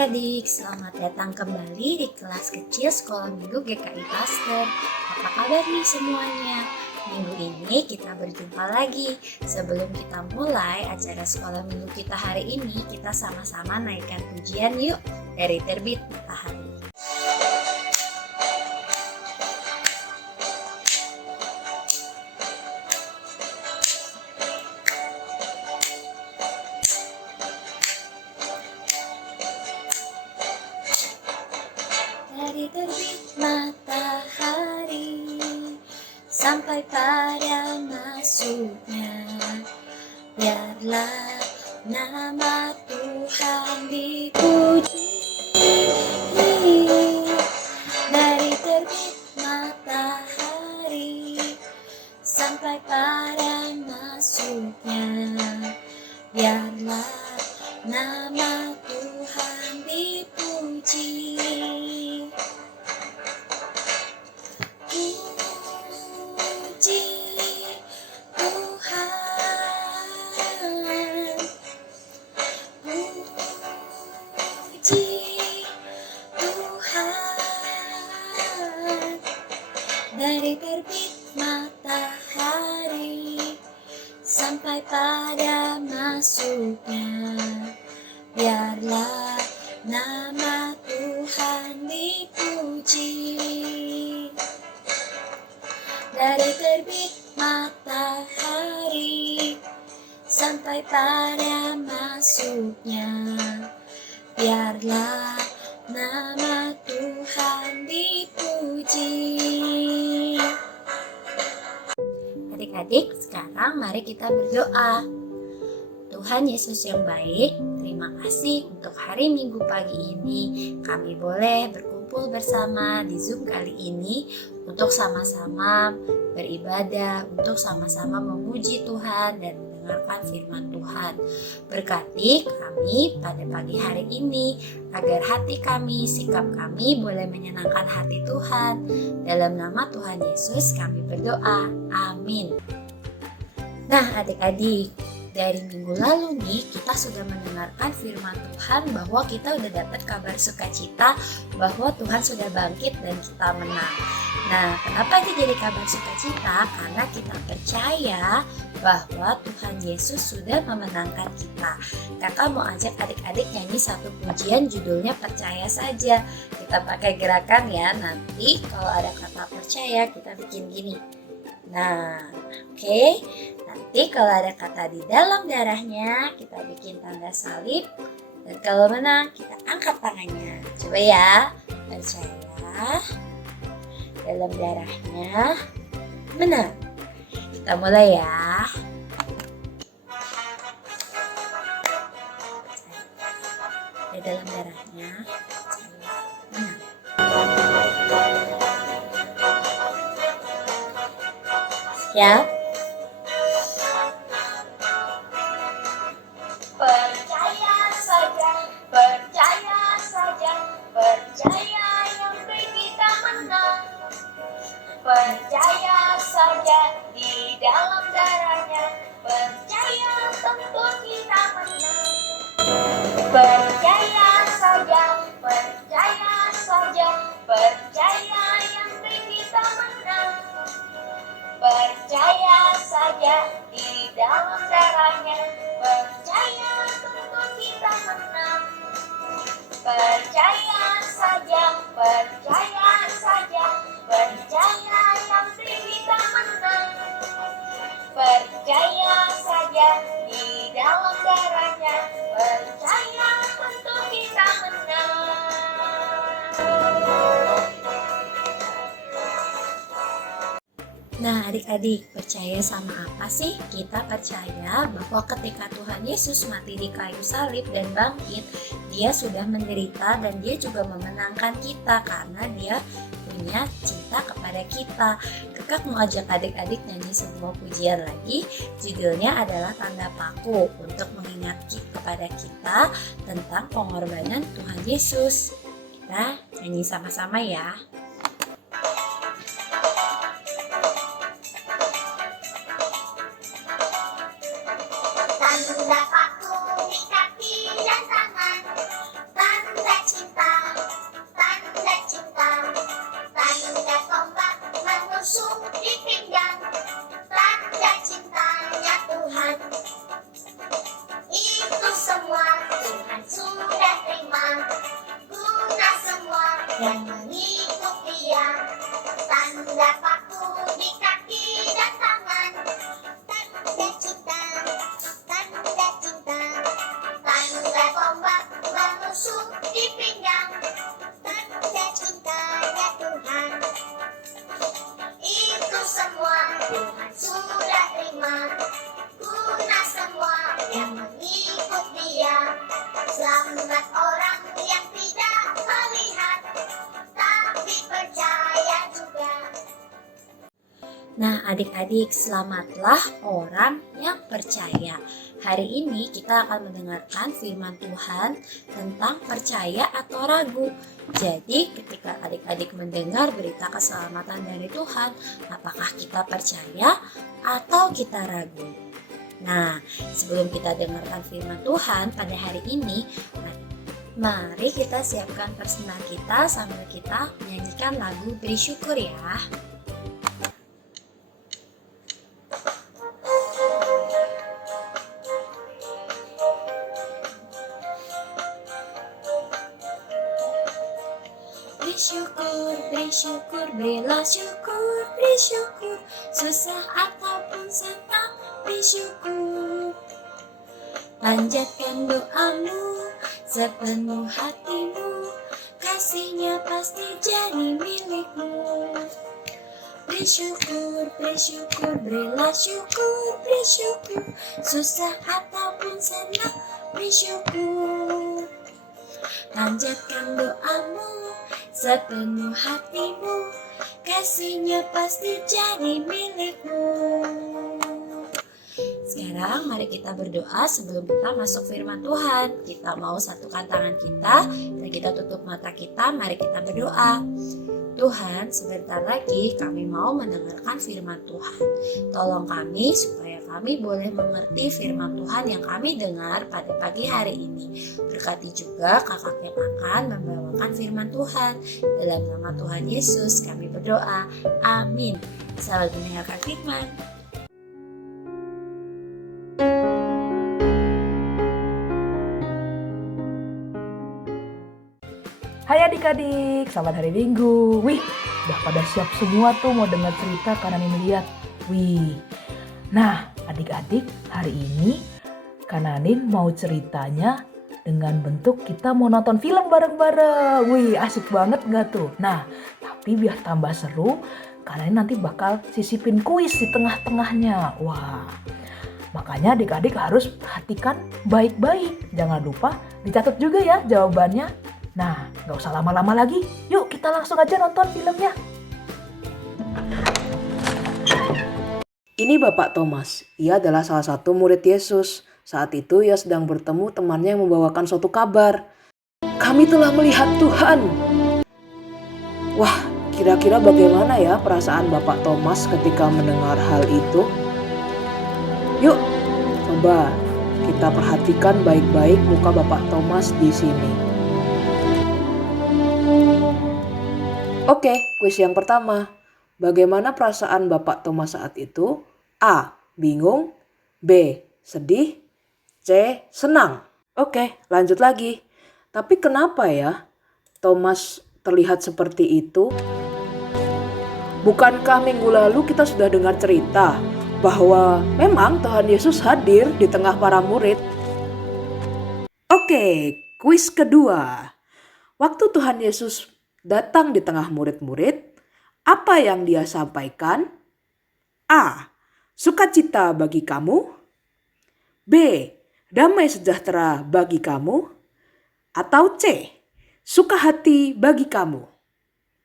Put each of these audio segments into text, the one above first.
Adik, selamat datang kembali di kelas kecil Sekolah Minggu GKI Pasteur. Apa kabar nih semuanya? Minggu ini kita berjumpa lagi. Sebelum kita mulai acara Sekolah Minggu kita hari ini, kita sama-sama naikkan pujian yuk dari Terbit Matahari. Dari terbit matahari sampai pada masuknya, biarlah nama Tuhan dipuji. Dari terbit matahari sampai pada masuknya, biarlah nama Tuhan dipuji. Puji Tuhan, puji Tuhan. Dari terbit matahari sampai pada masuknya, biarlah nama Tuhan dipuji. Dari terbit matahari sampai pada masuknya, biarlah nama Tuhan dipuji. Adik-adik, sekarang mari kita berdoa. Tuhan Yesus yang baik, terima kasih untuk hari Minggu pagi ini kami boleh berkumpul bersama di Zoom kali ini untuk sama-sama beribadah, untuk sama-sama memuji Tuhan dan mendengarkan firman Tuhan. Berkati kami pada pagi hari ini agar hati kami, sikap kami boleh menyenangkan hati Tuhan. Dalam nama Tuhan Yesus kami berdoa. Amin. Nah adik-adik, dari minggu lalu nih kita sudah mendengarkan firman Tuhan bahwa kita udah dapat kabar sukacita bahwa Tuhan sudah bangkit dan kita menang. Nah, kenapa ini jadi kabar sukacita? Karena kita percaya bahwa Tuhan Yesus sudah memenangkan kita. Kakak mau ajak adik-adik nyanyi satu pujian judulnya Percaya Saja. Kita pakai gerakan ya, nanti kalau ada kata percaya kita bikin gini. Nah, oke. Nanti kalau ada kata di dalam darahnya, kita bikin tanda salib. Dan kalau menang, kita angkat tangannya. Coba ya, percaya. Dalam darahnya, menang. Kita mulai ya. Di dalam darahnya, menang. Siap? Percaya saja, percaya saja, percaya yang beri kita menang. Percaya saja di dalam darahnya, percaya tentu kita menang. Percaya saja, percaya saja, percaya yang beri kita menang. Percaya saja di dalam darahnya, percaya tentu kita menang. Percaya saja, percaya saja, percaya yang beri kita menang. Percaya saja di dalam darahnya, percaya tentu kita menang. Nah adik-adik, percaya sama apa sih? Kita percaya bahwa ketika Tuhan Yesus mati di kayu salib dan bangkit, Dia sudah menderita dan Dia juga memenangkan kita karena Dia punya cinta kepada kita. Kakak mau ajak adik-adik nyanyi sebuah pujian lagi. Judulnya adalah Tanda Paku untuk mengingat kepada kita tentang pengorbanan Tuhan Yesus. Kita nyanyi sama-sama ya. Tanda paku di kaki dan tangan, tanda dia. Tanda paku di kaki dan tangan. Tanda cinta, tanda cinta. Tanda tombak menusuk di pinggang. Tanda cintanya Tuhan. Itu semua Tuhan sudah terima. Guna semua yang mengikut dia. Selamat orang yang tidak melihat, tapi percaya juga. Nah, adik-adik, selamatlah orang yang percaya. Hari ini kita akan mendengarkan firman Tuhan tentang percaya atau ragu. Jadi, ketika adik-adik mendengar berita keselamatan dari Tuhan, apakah kita percaya atau kita ragu? Nah, sebelum kita dengarkan firman Tuhan pada hari ini, mari kita siapkan personal kita sambil kita menyanyikan lagu Beri Syukur ya. Beri syukur, berilah syukur, beri syukur. Susah ataupun senang, beri syukur. Panjatkan doamu sepenuh hatimu, kasihnya pasti jadi milikmu. Beri syukur, berilah syukur, beri syukur. Susah ataupun senang, beri syukur. Panjatkan doamu sepenuh hatimu, kasihnya pasti jadi milikmu. Sekarang mari kita berdoa sebelum kita masuk firman Tuhan. Kita mau satukan tangan kita dan kita tutup mata kita. Mari kita berdoa. Tuhan, sebentar lagi kami mau mendengarkan firman Tuhan. Tolong kami supaya kami boleh mengerti firman Tuhan yang kami dengar pada pagi hari ini. Berkati juga kakak yang akan membawakan firman Tuhan. Dalam nama Tuhan Yesus kami berdoa. Amin. Selamat mendengarkan firman. Hai adik-adik, selamat hari Minggu. Wih, udah pada siap semua tuh mau dengar cerita Kananin lihat. Wih, nah adik-adik hari ini Kananin mau ceritanya dengan bentuk kita mau nonton film bareng-bareng. Wih, asik banget gak tuh? Nah, tapi biar tambah seru, Kananin nanti bakal sisipin kuis di tengah-tengahnya. Wah, makanya adik-adik harus perhatikan baik-baik. Jangan lupa dicatat juga ya jawabannya. Nah, gak usah lama-lama lagi. Yuk kita langsung aja nonton filmnya. Ini Bapak Thomas. Ia adalah salah satu murid Yesus. Saat itu ia sedang bertemu temannya yang membawakan suatu kabar. Kami telah melihat Tuhan. Wah, kira-kira bagaimana ya perasaan Bapak Thomas ketika mendengar hal itu? Yuk, coba kita perhatikan baik-baik muka Bapak Thomas di sini. Oke, kuis yang pertama. Bagaimana perasaan Bapak Thomas saat itu? A. Bingung. B. Sedih. C. Senang. Oke, lanjut lagi. Tapi kenapa ya Thomas terlihat seperti itu? Bukankah minggu lalu kita sudah dengar cerita bahwa memang Tuhan Yesus hadir di tengah para murid? Oke, kuis kedua. Waktu Tuhan Yesus datang di tengah murid-murid, apa yang dia sampaikan? A. Sukacita bagi kamu. B. Damai sejahtera bagi kamu. Atau C. Suka hati bagi kamu.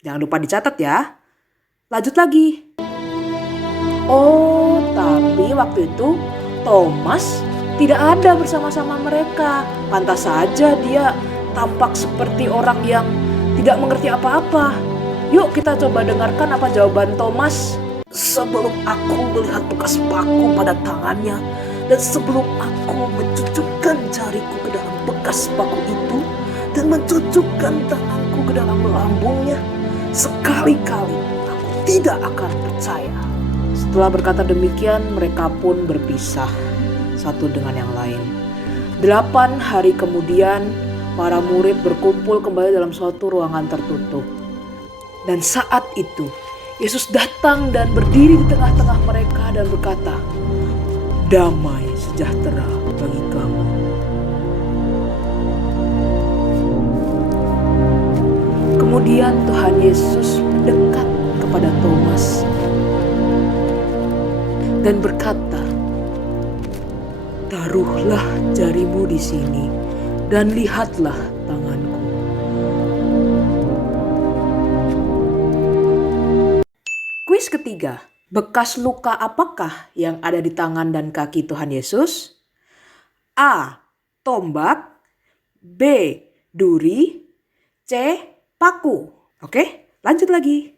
Jangan lupa dicatat ya. Lanjut lagi. Oh, tapi waktu itu Thomas tidak ada bersama-sama mereka. Pantas saja dia tampak seperti orang yang tidak mengerti apa-apa. Yuk kita coba dengarkan apa jawaban Thomas. Sebelum aku melihat bekas paku pada tangannya dan sebelum aku mencucukkan jariku ke dalam bekas paku itu dan mencucukkan tanganku ke dalam lambungnya, sekali-kali aku tidak akan percaya. Setelah berkata demikian, mereka pun berpisah satu dengan yang lain. 8 hari kemudian, para murid berkumpul kembali dalam suatu ruangan tertutup. Dan saat itu Yesus datang dan berdiri di tengah-tengah mereka dan berkata, "Damai sejahtera bagi kamu." Kemudian Tuhan Yesus mendekat kepada Thomas dan berkata, "Taruhlah jarimu di sini dan lihatlah tanganku." Kuis ketiga, bekas luka apakah yang ada di tangan dan kaki Tuhan Yesus? A. Tombak. B. Duri. C. Paku. Oke, lanjut lagi.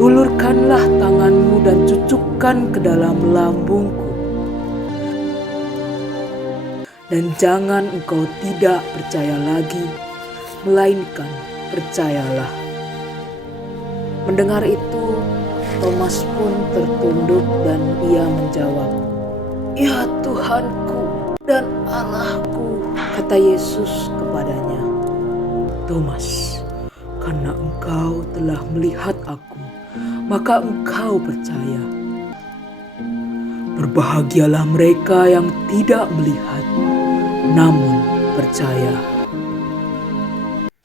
Hulurkanlah tanganmu dan cucukkan ke dalam lambungku. Dan jangan engkau tidak percaya lagi, melainkan percayalah. Mendengar itu, Thomas pun tertunduk dan ia menjawab, "Ya Tuhanku dan Allahku," kata Yesus kepadanya. "Thomas, karena engkau telah melihat aku, maka engkau percaya. Berbahagialah mereka yang tidak melihat, namun percaya."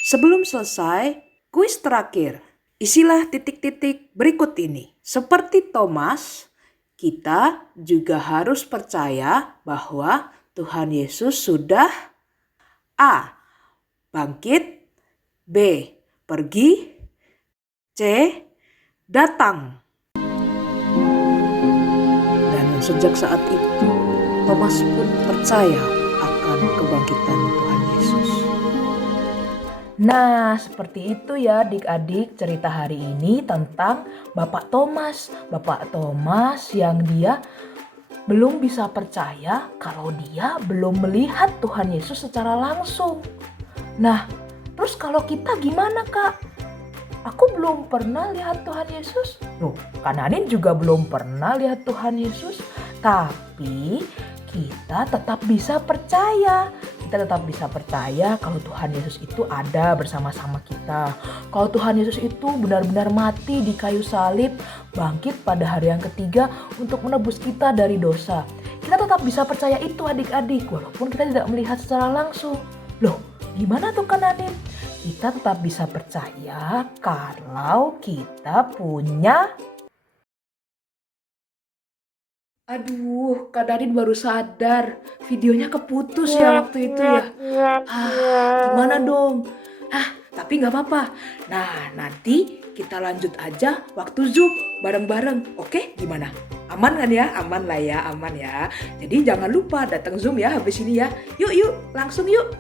Sebelum selesai, kuis terakhir. Isilah titik-titik berikut ini. Seperti Thomas, kita juga harus percaya bahwa Tuhan Yesus sudah A. bangkit, B. pergi, C. datang. Dan sejak saat itu, Thomas pun percaya akan kebangkitan Tuhan Yesus. Nah, seperti itu ya adik-adik cerita hari ini tentang Bapak Thomas. Bapak Thomas yang dia belum bisa percaya kalau dia belum melihat Tuhan Yesus secara langsung. Nah, terus kalau kita gimana, Kak? Aku belum pernah lihat Tuhan Yesus. Loh, Kak Nanin juga belum pernah lihat Tuhan Yesus. Tapi kita tetap bisa percaya. Kita tetap bisa percaya kalau Tuhan Yesus itu ada bersama-sama kita. Kalau Tuhan Yesus itu benar-benar mati di kayu salib, bangkit pada hari yang ketiga untuk menebus kita dari dosa. Kita tetap bisa percaya itu adik-adik, walaupun kita tidak melihat secara langsung. Loh, gimana tuh Kak Nanin? Kita tetap bisa percaya kalau kita punya... Aduh, Kak Nanin baru sadar videonya keputus ya waktu itu ya. Gimana dong? Tapi nggak apa-apa. Nah, nanti kita lanjut aja waktu Zoom bareng-bareng. Oke, gimana? Aman kan ya? Aman lah ya, aman ya. Jadi jangan lupa datang Zoom ya habis ini ya. Yuk, langsung yuk.